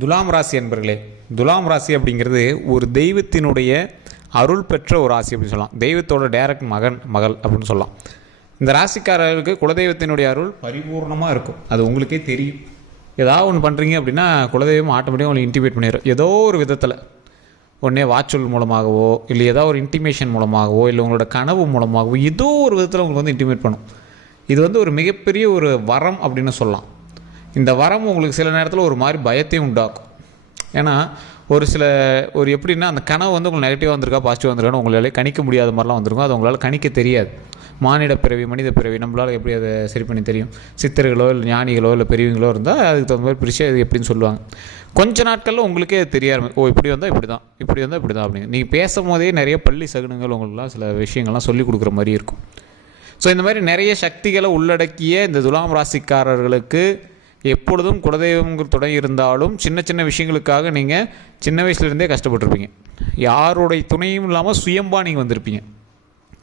துலாம் ராசி என்பர்களே துலாம் ராசி அப்படிங்கிறது ஒரு தெய்வத்தினுடைய அருள் பெற்ற ஒரு ராசி அப்படின்னு சொல்லலாம். தெய்வத்தோட டைரக்ட் மகன் மகள் அப்படின்னு சொல்லலாம். இந்த ராசிக்காரர்களுக்கு குலதெய்வத்தினுடைய அருள் பரிபூர்ணமாக இருக்கும். அது உங்களுக்கே தெரியும். ஏதாவது ஒன்று பண்ணுறீங்க அப்படின்னா குலதெய்வம் ஆட்டோமேட்டிக்காக உங்களுக்கு இன்டிமேட் பண்ணிடும் ஏதோ ஒரு விதத்தில். ஒன்றே வாட்சொல் மூலமாகவோ இல்லை ஏதோ ஒரு இன்டிமேஷன் மூலமாகவோ இல்லை உங்களோட கனவு மூலமாகவோ ஏதோ ஒரு விதத்தில் உங்களுக்கு வந்து இன்டிமேட் பண்ணும். இது வந்து ஒரு மிகப்பெரிய ஒரு வரம் அப்படின்னு சொல்லலாம். இந்த வரம் உங்களுக்கு சில நேரத்தில் ஒரு மாதிரி பயத்தையும் உண்டாக்கும். ஏன்னா ஒரு சில ஒரு எப்படின்னா அந்த கனவு வந்து உங்களுக்கு நெகட்டிவாக வந்திருக்கா பாசிட்டிவ் வந்திருக்கான்னு உங்களால் கணிக்க முடியாத மாதிரிலாம் வந்திருக்கும். அது உங்களால் கணிக்க தெரியாது. மானிட பிறவி மனித பிறவி நம்மளால் எப்படி அதை சரி பண்ணி தெரியும்? சித்தர்களோ இல்லை ஞானிகளோ இல்லை பெரியவங்களோ இருந்தால் அதுக்கு தகுந்த மாதிரி பிரிச்சு அது எப்படின்னு சொல்லுவாங்க. கொஞ்ச நாட்களில் உங்களுக்கே அது தெரிய ஆரம்பி ஓ இப்படி வந்தால் இப்படி தான். இப்படி வந்தால் இப்படி தான் அப்படின்னு. நீங்கள் பேசும் போதே நிறைய பள்ளி சகுனங்கள் உங்களுக்குலாம் சில விஷயங்கள்லாம் சொல்லி கொடுக்குற மாதிரி இருக்கும். ஸோ இந்த மாதிரி நிறைய சக்திகளை உள்ளடக்கிய இந்த துலாம் ராசிக்காரர்களுக்கு எப்பொழுதும் குலதெய்வங்கள் துணை இருந்தாலும் சின்ன சின்ன விஷயங்களுக்காக நீங்கள் சின்ன வயசுலேருந்தே கஷ்டப்பட்டிருப்பீங்க. யாருடைய துணையும் இல்லாமல் சுயம்பாக நீங்கள் வந்திருப்பீங்க.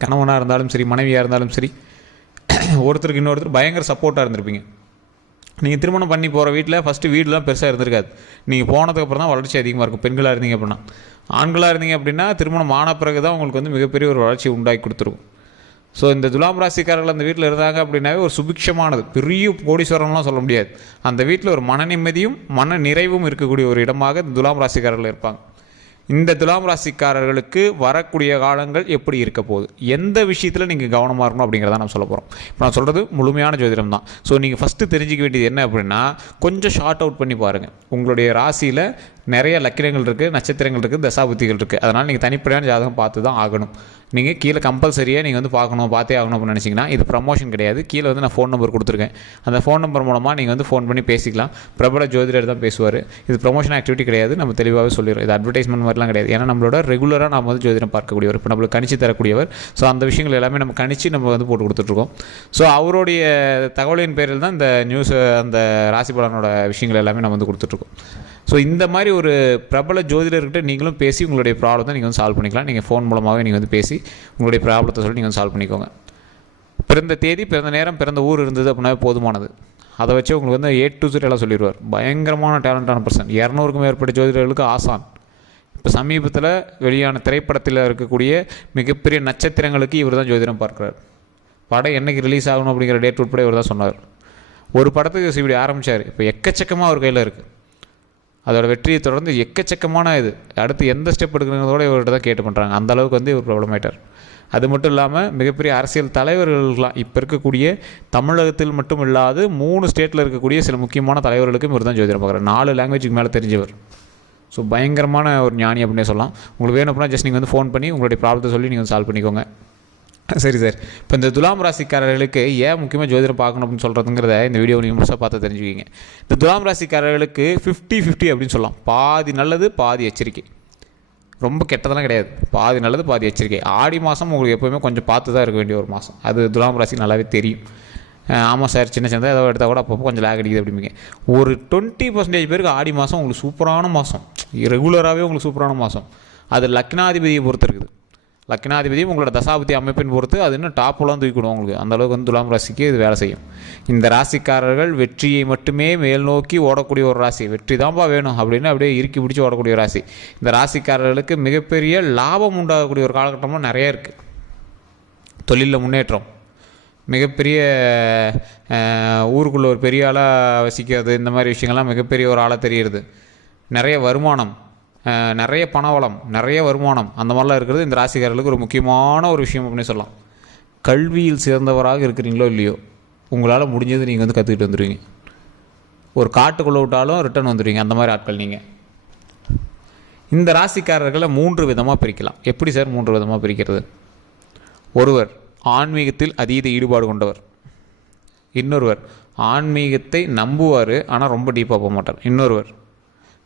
கணவனாக இருந்தாலும் சரி மனைவியாக இருந்தாலும் சரி ஒருத்தருக்கு இன்னொருத்தர் பயங்கர சப்போர்ட்டாக இருந்திருப்பீங்க. நீங்கள் திருமணம் பண்ணி போகிற வீட்டில் ஃபஸ்ட்டு வீடுலாம் பெருசாக இருந்திருக்காது. நீங்கள் போனதுக்கப்புறம் தான் வளர்ச்சி அதிகமாக இருக்கும். பெண்களாக இருந்தீங்க அப்படின்னா. ஆண்களாக இருந்தீங்க அப்படின்னா திருமணம் ஆன பிறகு தான் உங்களுக்கு வந்து மிகப்பெரிய ஒரு வளர்ச்சி உண்டாக்கி கொடுத்துருக்கும் ஸோ இந்த துலாம் ராசிக்காரர்கள் அந்த வீட்டில் இருந்தாங்க அப்படின்னாவே ஒரு சுபிக்ஷமானது. பெரிய கோடீஸ்வரம்லாம் சொல்ல முடியாது. அந்த வீட்டில் ஒரு மன நிம்மதியும் மன நிறைவும் இருக்கக்கூடிய ஒரு இடமாக இந்த துலாம் ராசிக்காரர்கள் இருப்பாங்க. இந்த துலாம் ராசிக்காரர்களுக்கு வரக்கூடிய காலங்கள் எப்படி இருக்க போகுது? எந்த விஷயத்தில் நீங்கள் கவனமாக இருக்கணும் அப்படிங்கிறத நான் சொல்ல போகிறோம் இப்போ நான் சொல்கிறது முழுமையான ஜோதிடம் தான். ஸோ நீங்கள் ஃபஸ்ட்டு தெரிஞ்சிக்க வேண்டியது என்ன அப்படின்னா கொஞ்சம் ஷார்ட் அவுட் பண்ணி பாருங்கள் உங்களுடைய ராசியில் நிறைய லக்கினங்கள் இருக்குது நட்சத்திரங்கள் இருக்குது தசாபுத்திகள் இருக்குது அதனால் நீங்கள் தனிப்படையான ஜாதகம் பார்த்து தான் ஆகணும். நீங்கள் கீழே கம்பல்சரியாக நீங்கள் வந்து பார்க்கணும் பார்த்தே ஆகணும் அப்படின்னு நினச்சிங்கன்னா இது ப்ரமோஷன் கிடையாது. கீழே வந்து நான் ஃபோன் நம்பர் கொடுத்துருக்கேன். அந்த ஃபோன் நம்பர் மூலமாக நீங்கள் வந்து ஃபோன் பண்ணி பேசிக்கலாம். பிரபல ஜோதிடர் தான் பேசுவார். இது ப்ரமோஷன் ஆக்டிவிட்டி கிடையாது. நம்ம தெளிவாகவே சொல்லிடுறோம். இது அட்வர்டைஸ்மெண்ட் மாதிரிலாம் கிடையாது. ஏன்னா நம்மளோட ரெகுலராக நம்ம வந்து ஜோதிடம் பார்க்கக்கூடியவர். இப்போ நம்மளுக்கு கணிச்சு தரக்கூடியவர். ஸோ அந்த விஷயங்கள் எல்லாமே நம்ம கணிச்சு நம்ம வந்து போட்டு கொடுத்துட்ருக்கோம். ஸோ அவருடைய தகவலின் பேரில் தான் இந்த நியூஸ் அந்த ராசி பலனோட விஷயங்கள் எல்லாமே நம்ம வந்து கொடுத்துட்ருக்கோம். ஸோ இந்த மாதிரி ஒரு பிரபல ஜோதிடர்கிட்ட நீங்களும் பேசி உங்களுடைய ப்ராப்ளத்தை நீங்கள் வந்து சால்வ் பண்ணிக்கலாம். நீங்கள் ஃபோன் மூலமாகவே நீங்கள் வந்து பேசி உங்களுடைய ப்ராப்ளத்தை சொல்லி நீங்கள் வந்து சால்வ் பண்ணிக்கோங்க. பிறந்த தேதி பிறந்த நேரம் பிறந்த ஊர் இருந்தது அப்படின்னாவே போதுமானது. அதை வச்சு உங்களுக்கு வந்து ஏ டு எல்லாம் சொல்லிடுவார். பயங்கரமான டேலண்டான பர்சன் இரநூறுக்கும் மேற்பட்ட ஜோதிடர்களுக்கு ஆசான். இப்போ சமீபத்தில் வெளியான திரைப்படத்தில் இருக்கக்கூடிய மிகப்பெரிய நட்சத்திரங்களுக்கு இவர் தான் ஜோதிடம் பார்க்குறார். படம் என்னைக்கு ரிலீஸ் ஆகணும் அப்படிங்கிற டேட் உட்பட இவர் தான் சொன்னார். ஒரு படத்துக்கு இப்படி ஆரம்பித்தார் இப்போ எக்கச்சக்கமாக அவர் கையில் இருக்குது அதோட வெற்றியை தொடர்ந்து எக்கச்சக்கமான இது. அடுத்து எந்த ஸ்டெப் எடுக்கிறதோட இவர்கிட்ட தான் கேட்டு பண்ணுறாங்க அந்தளவுக்கு வந்து இவர் ஆகிட்டார் அது மட்டும் இல்லாமல் மிகப்பெரிய அரசியல் தலைவர்கள்லாம் இப்போ இருக்கக்கூடிய தமிழகத்தில் மட்டும் இல்லாது மூணு ஸ்டேட்டில் இருக்கக்கூடிய சில முக்கியமான தலைவர்களுக்கும் இவர் தான் ஜோதிடம் பார்க்குறாரு. நாலு லாங்குவேஜுக்கு மேலே தெரிஞ்சவர். ஸோ பயங்கரமான ஒரு ஞானி அப்படின்னே சொல்லலாம். உங்களுக்கு வேணும் அப்படின்னா ஜஸ்ட் நீங்கள் வந்து ஃபோன் பண்ணி உங்களுடைய ப்ராப்ளத்தை சொல்லி நீங்கள் வந்து சால்வ் பண்ணிக்கோங்க. சரி சார். இப்போ இந்த துலாம் ராசிக்காரர்களுக்கு ஏன் முக்கியமாக ஜோதிடம் பார்க்கணும் அப்படின்னு சொல்கிறதுங்கிறத இந்த வீடியோ நீங்கள் முழுசாக பார்த்து தெரிஞ்சுக்கிங்க. இந்த துலாம் ராசிக்காரர்களுக்கு ஃபிஃப்டி ஃபிஃப்டி அப்படின்னு சொல்லலாம். பாதி நல்லது பாதி எச்சரிக்கை. ரொம்ப கெட்டதெல்லாம் கிடையாது. பாதி நல்லது பாதி எச்சரிக்கை. ஆடி மாதம் உங்களுக்கு எப்போவுமே கொஞ்சம் பார்த்து தான் இருக்க வேண்டிய ஒரு மாதம் அது துலாம் ராசிக்கு நல்லாவே தெரியும். ஆமாம் சார் சின்ன சின்னதாக ஏதோ எடுத்தால் கூட அப்பப்போ கொஞ்சம் லேக் அடிக்குது அப்படிம்பிங்க. ஒரு டுவெண்ட்டி பர்சன்டேஜ் பேருக்கு ஆடி மாதம் உங்களுக்கு சூப்பரான மாதம் ரெகுலராகவே உங்களுக்கு சூப்பரான மாதம் அது லக்னாதிபதியை பொறுத்து இருக்குது. லக்னாதிபதியும் உங்களோட தசாபதி அமைப்பின் பொறுத்து அது இன்னும் டாப்பெல்லாம் தூக்கிடும் உங்களுக்கு. அந்தளவுக்கு வந்து துலாம் ராசிக்கு இது வேலை செய்யும். இந்த ராசிக்காரர்கள் வெற்றியை மட்டுமே மேல் நோக்கி ஓடக்கூடிய ஒரு ராசி. வெற்றி தான்ப்பா வேணும் அப்படின்னு அப்படியே இறுக்கி பிடிச்சி ஓடக்கூடிய ராசி. இந்த ராசிக்காரர்களுக்கு மிகப்பெரிய லாபம் உண்டாகக்கூடிய ஒரு காலகட்டமும் நிறைய இருக்குது தொழிலில் முன்னேற்றம். மிகப்பெரிய ஊருக்குள்ளே ஒரு பெரிய ஆளாக வசிக்கிறது இந்த மாதிரி விஷயங்கள்லாம் மிகப்பெரிய ஒரு ஆளாக தெரிகிறது. நிறைய வருமானம். நிறைய பணவளம் நிறைய வருமானம் அந்த மாதிரிலாம் இருக்கிறது இந்த ராசிக்காரர்களுக்கு ஒரு முக்கியமான ஒரு விஷயம் அப்படின்னு சொல்லலாம். கல்வியில் சிறந்தவராக இருக்கிறீங்களோ இல்லையோ உங்களால் முடிஞ்சது நீங்கள் வந்து கற்றுக்கிட்டு வந்துடுவீங்க ஒரு காட்டுக்குள்ளே விட்டாலும் ரிட்டர்ன் வந்துடுவீங்க அந்த மாதிரி ஆட்கள் நீங்கள் இந்த ராசிக்காரர்களை மூன்று விதமாக பிரிக்கலாம். எப்படி சார் மூன்று விதமாக பிரிக்கிறது? ஒருவர் ஆன்மீகத்தில் அதீத ஈடுபாடு கொண்டவர். இன்னொருவர் ஆன்மீகத்தை நம்புவார் ஆனால் ரொம்ப டீப்பாக போக மாட்டார். இன்னொருவர்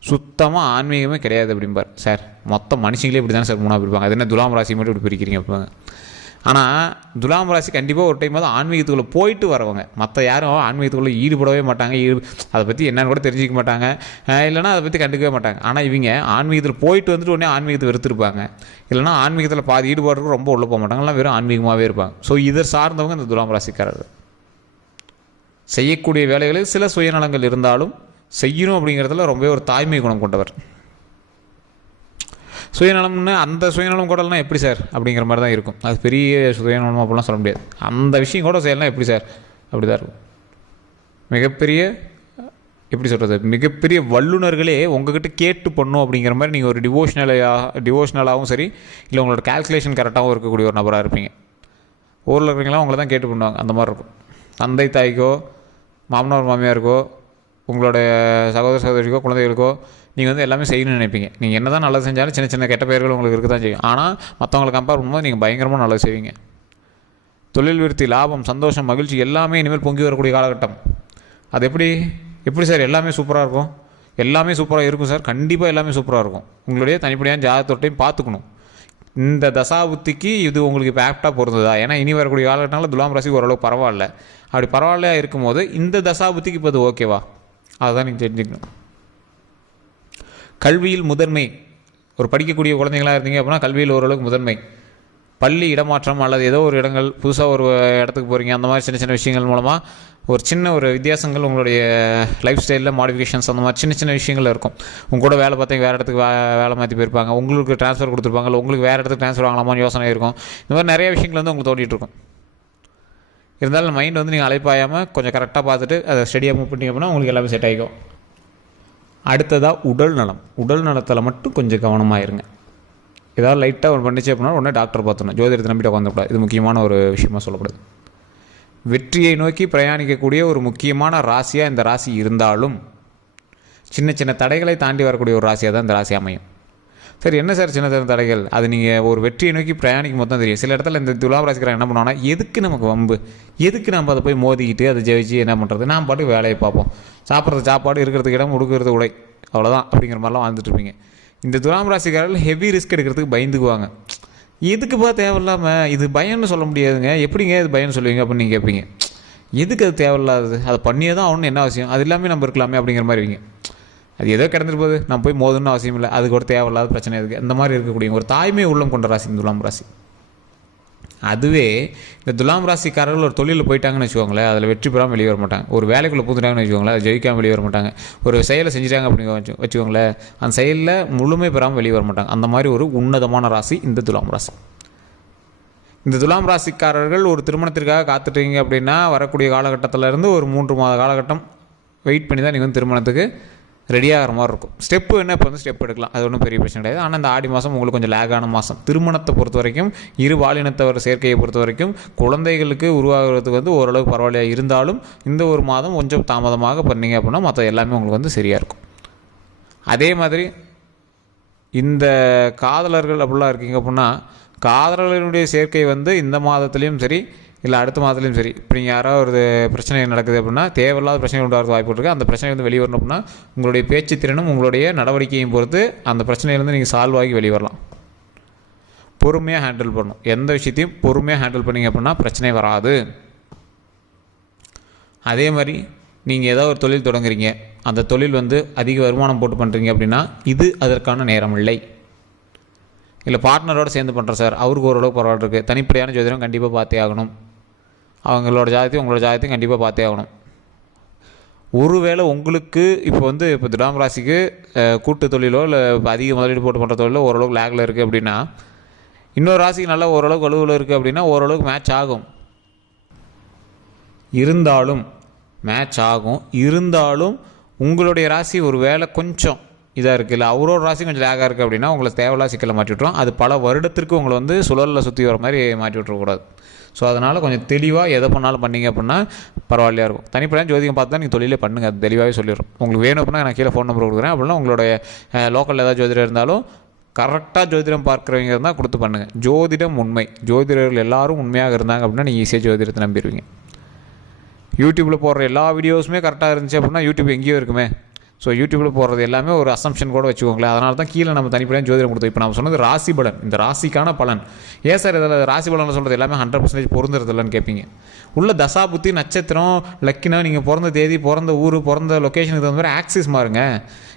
சுத்தமாக ஆன்மீகமே கிடையாது அப்படிம்பார். சார் மொத்த மனுஷங்களே இப்படி தானே சார் மூணாக பிரிப்பாங்க. அது என்ன துலாம் ராசி மட்டும் இப்படி பிரிக்கிறீங்க அப்படிம்பாங்க. ஆனால் துலாம் ராசி கண்டிப்பாக ஒரு டைம் தான் ஆன்மீகத்துக்குள்ளே போயிட்டு வரவங்க. மற்ற யாரும் ஆன்மீகத்துக்குள்ளே ஈடுபடவே மாட்டாங்க. ஈடு அதை பற்றி என்னன்னு கூட தெரிஞ்சிக்க மாட்டாங்க. இல்லைனா இல்லைன்னா அதை பற்றி கண்டுக்கவே மாட்டாங்க. ஆனால் இவங்க ஆன்மீகத்தில் போயிட்டு வந்துட்டு உடனே ஆன்மீகத்தை வெறுத்திருப்பாங்க. இல்லைனா ஆன்மீகத்தில் பாதி ஈடுபாடு ரொம்ப உள்ளே போக மாட்டாங்கலாம் வெறும் ஆன்மீகமாகவே இருப்பாங்க. ஸோ இதை சார்ந்தவங்க இந்த துலாம் ராசிக்காரர்கள். செய்யக்கூடிய வேலைகளில் சில சுயநலங்கள் இருந்தாலும் செய்யணும் அப்படிங்கிறதுல ரொம்ப ஒரு தாய்மை குணம் கொண்டவர். சுயநலம்னு அந்த சுயநலம் கூடலாம் எப்படி சார்? அப்படிங்கிற மாதிரி தான் இருக்கும். அது பெரிய சுயநலம் அப்படிலாம் சொல்ல முடியாது. அந்த விஷயம் கூட செய்யலாம் எப்படி சார்? அப்படி தான் இருக்கும். மிகப்பெரிய எப்படி சொல்கிறது மிகப்பெரிய வல்லுநர்களே உங்ககிட்ட கேட்டு பண்ணும் அப்படிங்கிற மாதிரி நீங்கள் ஒரு டிவோஷனலாக டிவோஷனலாகவும் சரி இல்லை உங்களோட கால்குலேஷன் கரெக்டாகவும் இருக்கக்கூடிய ஒரு நபராக இருப்பீங்க. ஊரில் இருக்கிறீங்களா உங்களை தான் கேட்டு பண்ணுவாங்க. அந்த மாதிரி இருக்கும். தந்தை தாய்க்கோ மாமனார் மாமியாருக்கோ உங்களோட சகோதர சகோதரிக்கோ குழந்தைகளுக்கோ நீங்கள் வந்து எல்லாமே செய்யணும்னு நினைப்பீங்க. நீங்கள் என்ன தான் நல்லது செஞ்சாலும் சின்ன சின்ன கெட்ட பெயர்கள் உங்களுக்கு இருக்க தான் செய்யும். ஆனால் மற்றவங்களை கம்பேர் பண்ணும்போது நீங்கள் பயங்கரமாக நல்லது செய்வீங்க. தொழில் விருத்தி லாபம் சந்தோஷம் மகிழ்ச்சி எல்லாமே இனிமேல் பொங்கி வரக்கூடிய காலகட்டம். அது எப்படி? எப்படி சார்? எல்லாமே சூப்பராக இருக்கும்? எல்லாமே சூப்பராக இருக்கும் சார்? கண்டிப்பாக எல்லாமே சூப்பராக இருக்கும். உங்களுடைய தனிப்படியான ஜாதகத்தோட்டையும் பார்த்துக்கணும். இந்த தசாபுத்திக்கு இது உங்களுக்கு இப்போ ஆப்டாக பொருந்ததா? ஏன்னா இனி வரக்கூடிய காலகட்டங்களில் துலாம் ராசி ஓரளவு பரவாயில்ல. அப்படி பரவாயில்லையா இருக்கும்போது இந்த தசாபுத்திக்கு இப்போ அது ஓகேவா அதுதான் நீங்கள் தெரிஞ்சுக்கணும். கல்வியில் முதன்மை ஒரு படிக்கக்கூடிய குழந்தைங்களா இருந்தீங்க அப்படின்னா கல்வியில் ஓரளவுக்கு முதன்மை. பள்ளி இடமாற்றம் அல்லது ஏதோ ஒரு இடங்கள் புதுசாக ஒரு இடத்துக்கு போகிறீங்க அந்த மாதிரி சின்ன சின்ன விஷயங்கள் மூலமாக ஒரு சின்ன ஒரு வித்தியாசங்கள் உங்களுடைய லைஃப் ஸ்டைலில் மாடிஃபிகேஷன்ஸ் அந்த மாதிரி சின்ன சின்ன விஷயங்கள் இருக்கும். உங்க கூட வேலை பார்த்தீங்க வேறு இடத்துக்கு வே- வேலை மாற்றி போயிருப்பாங்க. உங்களுக்கு ட்ரான்ஸ்ஃபர் கொடுத்துருப்பாங்க உங்களுக்கு வேறு இடத்துக்கு ட்ரான்ஸ்ஃபர் வாங்கலாமான்னு யோசனை இருக்கும். இந்த மாதிரி நிறைய விஷயங்கள் வந்து உங்களுக்கு தோண்டிட்டு இருக்கும். இருந்தாலும் மைண்ட் வந்து நீங்கள் அழைப்பாயாமல் கொஞ்சம் கரெக்டாக பார்த்துட்டு அதை ஸ்டடியாக மூவ் பண்ணிங்க அப்படின்னா உங்களுக்கு எல்லாமே செட் ஆகிக்கும் அடுத்ததாக உடல் நலம். உடல் நலத்தில் மட்டும் கொஞ்சம் கவனமாக இருங்க. ஏதாவது லைட்டாக ஒன்று பண்ணிச்சு அப்படின்னா உடனே டாக்டர் பார்த்துணும் ஜோதிடத்தை நம்பிட்டு உட்காந்துக்கூடாது இது முக்கியமான ஒரு விஷயமா சொல்லப்படுது. வெற்றியை நோக்கி பிரயாணிக்கக்கூடிய ஒரு முக்கியமான ராசியாக இந்த ராசி இருந்தாலும் சின்ன சின்ன தடைகளை தாண்டி வரக்கூடிய ஒரு ராசியாக தான் இந்த ராசி அமையும். சரி என்ன சார் சின்ன சின்ன தடைகள்? அது நீங்கள் ஒரு வெற்றியை நோக்கி பிரயாணிக்கும் போது தான் தெரியும். சில இடத்துல இந்த துலாபராசிக்காரன் என்ன பண்ணுவாங்கன்னா எதுக்கு நமக்கு வம்பு? எதுக்கு நம்ம அதை போய் மோதிக்கிட்டு அதை ஜெயிச்சு என்ன பண்ணுறது நான் பாட்டுக்கு வேலையை பார்ப்போம். சாப்பிட்றது சாப்பாடு இருக்கிறதுக்கு இடம் உடுக்கிறது உடை. அவ்வளோதான் அப்படிங்கிற மாதிரிலாம் வாழ்ந்துட்டு இருப்பீங்க. இந்த துலாம் ராசிக்காரர்கள் ஹெவி ரிஸ்க் எடுக்கிறதுக்கு பயந்துக்குவாங்க. எதுக்குப்பா தேவையில்லாமல் இது பயம்னு சொல்ல முடியாதுங்க. எப்படிங்க இது பயம்னு சொல்லுவீங்க அப்படின்னு நீங்கள் கேட்பீங்க. எதுக்கு அது தேவையில்லாதது? அதை பண்ணியே தான் ஆகணும்னு என்ன அவசியம்? அது எல்லாமே நம்ம இருக்கலாமே அப்படிங்கிற மாதிரி இருங்க அது ஏதோ கிடந்துட்டு போகுது. நான் போய் மோதணும்னு அவசியம் இல்லை. அதுக்கு ஒரு தேவையில்லாத பிரச்சனை இருக்குது அந்த மாதிரி இருக்கக்கூடிய ஒரு தாய்மை உள்ளம் கொண்ட ராசி இந்த துலாம் ராசி. அதுவே இந்த துலாம் ராசிக்காரர்கள் ஒரு தொழிலில் போயிட்டாங்கன்னு வச்சுக்கோங்களேன். அதில் வெற்றி பெறாமல் வெளியே வர மாட்டாங்க. ஒரு வேலைக்குள்ளே பூந்துட்டாங்கன்னு வச்சுக்கோங்களேன். அதை ஜெயிக்காமல் வெளியே வர மாட்டாங்க. ஒரு செயலை செஞ்சுட்டாங்க அப்படின்னு வச்சு வச்சுக்கோங்களேன். அந்த செயலில் முழுமை பெறாமல் வெளியே வர மாட்டாங்க. அந்த மாதிரி ஒரு உன்னதமான ராசி இந்த துலாம் ராசி. இந்த துலாம் ராசிக்காரர்கள் ஒரு திருமணத்திற்காக காத்துட்டீங்க அப்படின்னா வரக்கூடிய காலகட்டத்திலேருந்து ஒரு மூன்று மாத காலகட்டம் வெயிட் பண்ணி தான் நீங்கள் வந்து திருமணத்துக்கு ரெடியாகிற மாதிரி இருக்கும். ஸ்டெப்பு என்ன இப்போ வந்து ஸ்டெப் எடுக்கலாம். அது ஒன்றும் பெரிய பிரச்சனை கிடையாது. ஆனால் இந்த ஆடி மாதம் உங்களுக்கு கொஞ்சம் லேகான மாதம். திருமணத்தை பொறுத்த வரைக்கும் இரு பாலினத்தவர் சேர்க்கையை பொறுத்த வரைக்கும் குழந்தைகளுக்கு உருவாகிறதுக்கு வந்து ஓரளவு பரவாயில்லையா இருந்தாலும் இந்த ஒரு மாதம் கொஞ்சம் தாமதமாக பண்ணீங்க அப்படின்னா மற்ற எல்லாமே உங்களுக்கு வந்து சரியாக இருக்கும். அதே மாதிரி இந்த காதலர்கள் அப்படிலாம் இருக்கீங்க அப்படின்னா காதலர்களுடைய சேர்க்கை வந்து இந்த மாதத்துலேயும் சரி இல்லை அடுத்த மாதத்துலையும் சரி. இப்போ நீங்கள் யாராவது ஒரு பிரச்சனை நடக்குது அப்படின்னா தேவையில்லாத பிரச்சனை உண்டாகிறது வாய்ப்பு இருக்குது அந்த பிரச்சனை வந்து வெளியே வரணும் அப்படின்னா உங்களுடைய பேச்சு திறனும் உங்களுடைய நடவடிக்கையும் பொறுத்து அந்த பிரச்சனையிலேருந்து நீங்கள் சால்வ் ஆகி வெளியே வரலாம் பொறுமையாக ஹேண்டில் பண்ணணும். எந்த விஷயத்தையும் பொறுமையாக ஹேண்டில் பண்ணீங்க அப்படின்னா பிரச்சனை வராது. அதே மாதிரி நீங்கள் ஏதோ ஒரு தொழில் தொடங்குறீங்க. அந்த தொழில் வந்து அதிக வருமானம் போட்டு பண்ணுறீங்க அப்படின்னா இது அதற்கான நேரம் இல்லை. இல்லை பார்ட்னரோடு சேர்ந்து பண்ணுறேன் சார். அவருக்கு ஓரளவுக்கு பரவாயில்ல இருக்குது தனிப்படையான ஜோதிடம் கண்டிப்பாக பார்த்தே ஆகணும். அவங்களோட ஜாதகத்தையும் உங்களோட ஜாதகத்தையும் கண்டிப்பாக பார்த்தே ஆகணும். ஒருவேளை உங்களுக்கு இப்போ வந்து இப்போ துலாம் ராசிக்கு கூட்டு தொழிலோ இல்லை அதிக முதலீடு போட்டு பண்ணுற தொழிலோ ஓரளவுக்கு லேக்கில் இருக்குது அப்படின்னா இன்னொரு ராசிக்கு நல்லா ஓரளவுக்கு வலுவில் இருக்குது அப்படின்னா ஓரளவுக்கு மேட்ச் ஆகும். இருந்தாலும் மேட்ச் ஆகும். இருந்தாலும் உங்களுடைய ராசி ஒரு வேளை கொஞ்சம் இதாக இருக்குது இல்லை அவரோட ராசி கொஞ்சம் லேகாக இருக்குது அப்படின்னா உங்களை தேவையில்லா சிக்கலை மாட்டி விட்ருவோம் அது பல வருடத்திற்கு உங்களை வந்து சுழலில் சுற்றி வர மாதிரி மாட்டி விட்றக்கூடாது ஸோ அதனால் கொஞ்சம் தெளிவாக எதை பண்ணாலும் பண்ணீங்க அப்படின்னா பரவாயில்லையா இருக்கும். தனிப்படையாக ஜோதிகம் பார்த்து தான் நீங்கள் தொழிலே பண்ணுங்கள் அது தெளிவாகவே சொல்லிடுறோம். உங்களுக்கு வேணும் அப்படின்னா நான் கீழே ஃபோன் நம்பர் கொடுக்குறேன். அப்படின்னா உங்களுடைய லோக்கலில் ஏதாவது ஜோதிடம் இருந்தாலும் கரெக்டாக ஜோதிடம் பார்க்குறவங்க இருந்தால் கொடுத்து பண்ணுங்கள் ஜோதிடம் உண்மை. ஜோதிடர்கள் எல்லாரும் உண்மையாக இருந்தாங்க அப்படின்னா நீங்கள் ஈஸியாக ஜோதிடத்தை நம்பிடுவீங்க. யூடியூப்பில் போடுற எல்லா வீடியோஸுமே கரெக்டாக இருந்துச்சு அப்படின்னா யூடியூப் எங்கேயோ இருக்குமே. ஸோ யூடியூப்பில் போடுறது எல்லாமே ஒரு அசம்ஷன் கூட வச்சுக்கோங்களேன். அதனால தான் கீழே நம்ம தனிப்படையாக ஜோதிடம் கொடுத்தோம். இப்போ நம்ம சொன்னது ராசி பலன். இந்த ராசிக்கான பலன். ஏன் சார் இதில் ராசி பலன் சொல்கிறது எல்லாமே ஹண்ட்ரட் பர்சன்டேஜ் பொருந்துறது இல்லைன்னு கேட்பீங்க. உள்ள தசா புத்தி நட்சத்திரம் லக்கினா நீங்கள் பிறந்த தேதி பிறந்த ஊர் பிறந்த லொக்கேஷனுக்கு தகுந்த மாதிரி ஆக்சிஸ் மாறுங்க.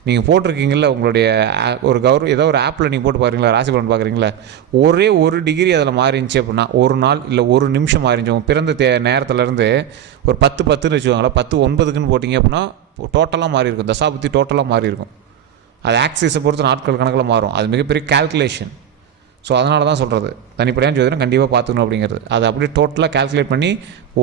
நீங்கள் போட்டிருக்கீங்களா உங்களுடைய ஒரு கௌரவ ஏதோ ஒரு ஆப்பில் நீங்கள் போட்டு பாருங்களா ராசி பலன் பார்க்குறீங்களா ஒரே ஒரு டிகிரி அதில் மாறிஞ்சு அப்படின்னா ஒரு நாள் இல்லை ஒரு நிமிஷம் மாறிஞ்சு பிறந்த தே நேரத்துலேருந்து ஒரு பத்து பத்துன்னு வச்சுக்கோங்களேன். பத்து ஒன்பதுக்குன்னு போட்டிங்க அப்படின்னா டோட்டலாக மாறி இருக்கும் தசாபுத்தி டோட்டலாக மாறி இருக்கும் அது ஆக்சிஸை பொறுத்து நாட்கள் கணக்கில் மாறும். அது மிகப்பெரிய கால்குலேஷன் ஸோ அதனால தான் சொல்கிறது தனிப்படையான ஜோதிடம் கண்டிப்பாக பார்த்துக்கணும் அப்படிங்கிறது. அதை அப்படியே டோட்டலாக கால்குலேட் பண்ணி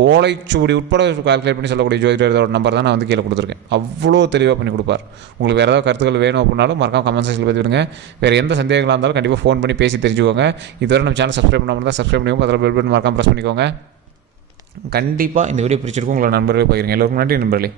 ஓலைச்சுவடி உட்பட கால்குலேட் பண்ணி சொல்லக்கூடிய ஜோதிடரோட நம்பர் தான் நான் வந்து கீழே கொடுத்துருக்கேன். அவ்வளோ தெளிவாக பண்ணி கொடுப்பார். உங்களுக்கு வேறு ஏதாவது கருத்துக்கள் வேணும் அப்படின்னாலும் மறக்காம கமெண்ட் செக்ஷனில் பற்றி விடுங்க. வேறு எந்த சந்தேகங்களாக இருந்தாலும் கண்டிப்பாக ஃபோன் பண்ணி பேசி தெரிஞ்சுக்கோங்க. இதுவரை நம்ம சேனல் சப்ஸ்கிரைப் பண்ணாமல் தான் சப்ஸ்கிரைப் பண்ணிக்கோங்க. அதில் பெல் பட்டன் மறக்காம ப்ரெஸ் பண்ணிக்கோங்க. கண்டிப்பாக இந்த வீடியோ பிடிச்சிருக்கும். உங்களை நண்பர்களே பகிருங்க. எல்லோருக்கும் நன்றி நண்பர்களே.